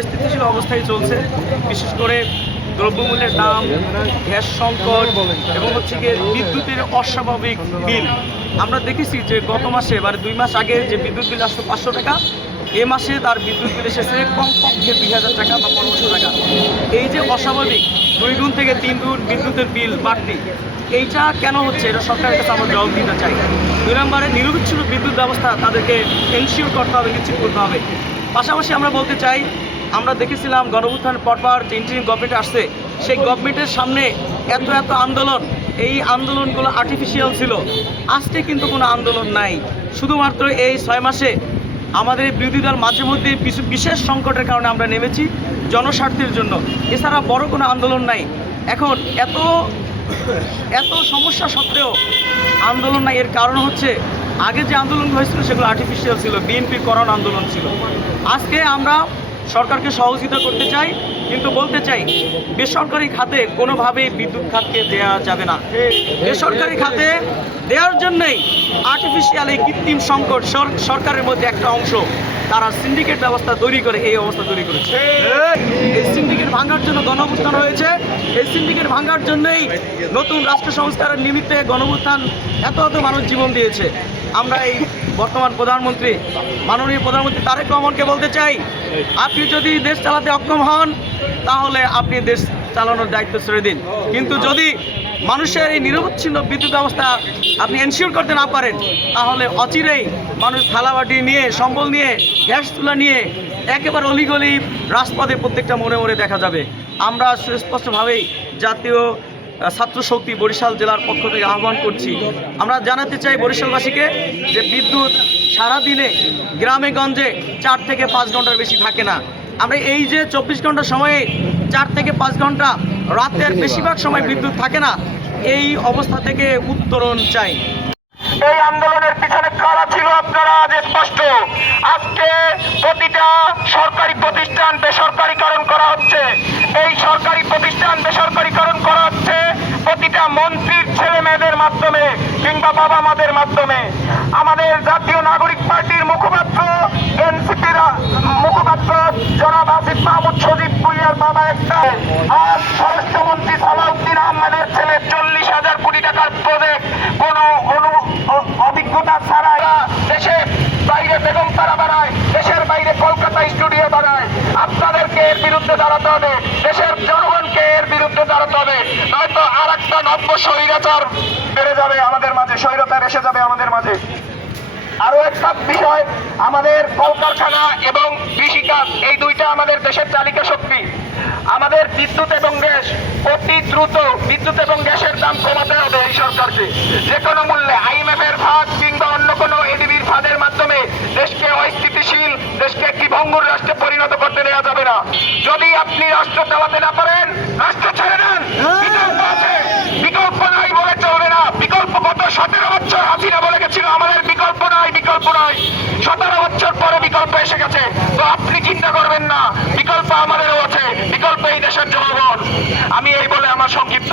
অস্থিতিশীল অবস্থায় চলছে। বিশেষ করে দ্রব্যমূল্যের দাম, গ্যাস সংকট এবং হচ্ছে গিয়ে বিদ্যুতের অস্বাভাবিক বিল। আমরা দেখেছি যে গত মাসে 2 মাস আগে যে বিদ্যুৎ বিল আসতো 500 টাকা, এ মাসে তার বিদ্যুৎ বিল এসেছে কমপক্ষে 2000 টাকা বা 1500 টাকা। এই যে অস্বাভাবিক 2 গুণ থেকে 3 গুণ বিদ্যুতের বিল বাড়তি, এইটা কেন হচ্ছে এটা সরকারের কাছে আমরা জবাব দিতে চাই। 2 নম্বরে নিরবিচ্ছিন্ন বিদ্যুৎ ব্যবস্থা তাদেরকে এনশিওর করতে হবে, নিশ্চিত করতে হবে। পাশাপাশি আমরা বলতে চাই, আমরা দেখেছিলাম গণঅভ্যুত্থানের পরপর যে ইন্টারিম গভর্নমেন্ট আসছে, সেই গভর্নমেন্টের সামনে এত আন্দোলন, এই আন্দোলনগুলো আর্টিফিশিয়াল ছিল। আজকে কিন্তু কোনো আন্দোলন নাই। শুধুমাত্র এই 6 মাসে আমাদের বিরোধী দল মাঝে মধ্যে বিশেষ সংকটের কারণে আমরা নেমেছি জনস্বার্থের জন্য, এছাড়া বড় কোনো আন্দোলন নাই। এখন এত সমস্যা সত্ত্বেও আন্দোলন নাই, এর কারণ হচ্ছে আগে যে আন্দোলনগুলো হয়েছিল সেগুলো আর্টিফিশিয়াল ছিল, বিএনপির করণ আন্দোলন ছিল। আজকে আমরা সরকারকে সহযোগিতা করতে চাই, কিন্তু বলতে চাই বেসরকারি খাতে কোনোভাবেই বিদ্যুৎ খাতকে দেওয়া যাবে না। বেসরকারি খাতে দেওয়ার জন্যই আর্টিফিশিয়াল এই কৃত্রিম সংকট সরকারের মধ্যে একটা অংশ তারা সিন্ডিকেট ব্যবস্থা তৈরি করে এই অবস্থা তৈরি করেছে। এই সিন্ডিকেট ভাঙার জন্য গণঅভ্যুত্থান হয়েছে। এই সিন্ডিকেট ভাঙার জন্যই নতুন রাষ্ট্র সংস্কারের নিমিত্তে গণঅভ্যুত্থান এত মানুষ জীবন দিয়েছে। আমরা এই বর্তমান প্রধানমন্ত্রী, মাননীয় প্রধানমন্ত্রী তারেক রহমানকে বলতে চাই, আপনি যদি দেশ চালাতে অক্ষম হন তাহলে আপনি দেশ চালানোর দায়িত্ব ছেড়ে দিন। কিন্তু যদি মানুষের এই নিরবচ্ছিন্ন বিদ্যুৎ ব্যবস্থা আপনি এনশিওর করতে না পারেন, তাহলে অচিরেই মানুষ থালাবাটি নিয়ে, সম্বল নিয়ে, গ্যাস চুলা নিয়ে একেবারে অলিগলি রাজপথে প্রত্যেকটা মোড়ে দেখা যাবে। আমরা সুস্পষ্টভাবেই জাতীয় ছাত্র শক্তি বরিশাল জেলার পক্ষ থেকে আহ্বান করছি, আমরা জানাতে চাই বরিশালবাসীকে যে বিদ্যুৎ সারাদিনে গ্রামে গঞ্জে 4 থেকে 5 ঘন্টার বেশি থাকে না। আমরা এই যে 24 ঘন্টা সময়ে 4 থেকে 5 ঘন্টা রাতের বেশিরভাগ সময় বিদ্যুৎ থাকে না, এই অবস্থা থেকে উত্তরণ চাই। এই আন্দোলনের পিছনে কারা ছিল আপনারা আজ স্পষ্ট। আজকে প্রতিটা সরকারি প্রতিষ্ঠান বেসরকারীকরণ করা হচ্ছে। এই সরকারি প্রতিষ্ঠান বেসরকারীকরণ করা হচ্ছে প্রতিটা মন্ত্রীর ছেলে মেয়েদের মাধ্যমে কিংবা বাবা মাদের মাধ্যমে। আমাদের জাতীয় নাগরিক পার্টির মুখপাত্র, এনসিপির মুখপাত্র জনাব আসিফ মাহমুদ সজীব ভুঁইয়ার বাবা একটা আর স্বরাষ্ট্রমন্ত্রী সালাউদ্দিন আহমেদের ছেলে 40,000 কোটি টাকার প্রজেক্ট কোনো অভিজ্ঞতা ছাড়া দেশের বাইরে বেগমপাড়া বানায়, দেশের বাইরে কলকাতা স্টুডিও বানায়। আপনাদেরকে এর বিরুদ্ধে দাঁড়াতে হবে, দেশের জনগণকে এর বিরুদ্ধে দাঁড়াতে হবে, নয়তো আর একটা নব্য স্বৈরাচার বেড়ে যাবে আমাদের মাঝে, স্বৈরাচার এসে যাবে আমাদের মাঝে। আরো একটা বিষয়, আমাদের কলকারখানা এবং কৃষিকাজ এই দুইটা আমাদের দেশের চালিকা শক্তি। আমাদের বিদ্যুৎ এবং গ্যাস অতি দ্রুত বিদ্যুৎ এবং গ্যাসের দাম কমাতে হবে এই সরকারকে, যে কোনো মূল্যে। আইএমএফ এর ফাঁদ কিংবা অন্য কোনো এডিবির ফাঁদের মাধ্যমে দেশকে অস্থিতিশীল, দেশকে একটি ভঙ্গুর রাষ্ট্রে পরিণত করতে দেওয়া যাবে না। যদি আপনি রাষ্ট্র চালাতে না পারেন, রাষ্ট্র ছেড়ে দেন। বিকল্প আছে, বিকল্প নাই বলে চলবে না। বিকল্প গত 17 বছর হাসিনা বলে গেছিল আমাদের বিকল্প নাই, বিকল্প নাই। 17 বছর পরে বিকল্প এসে গেছে। তো আপনি চিন্তা করবেন না, বিকল্প আমাদেরও আছে, বিকল্প এই দেশের জনগণ। আমি এই বলে আমার সংক্ষিপ্ত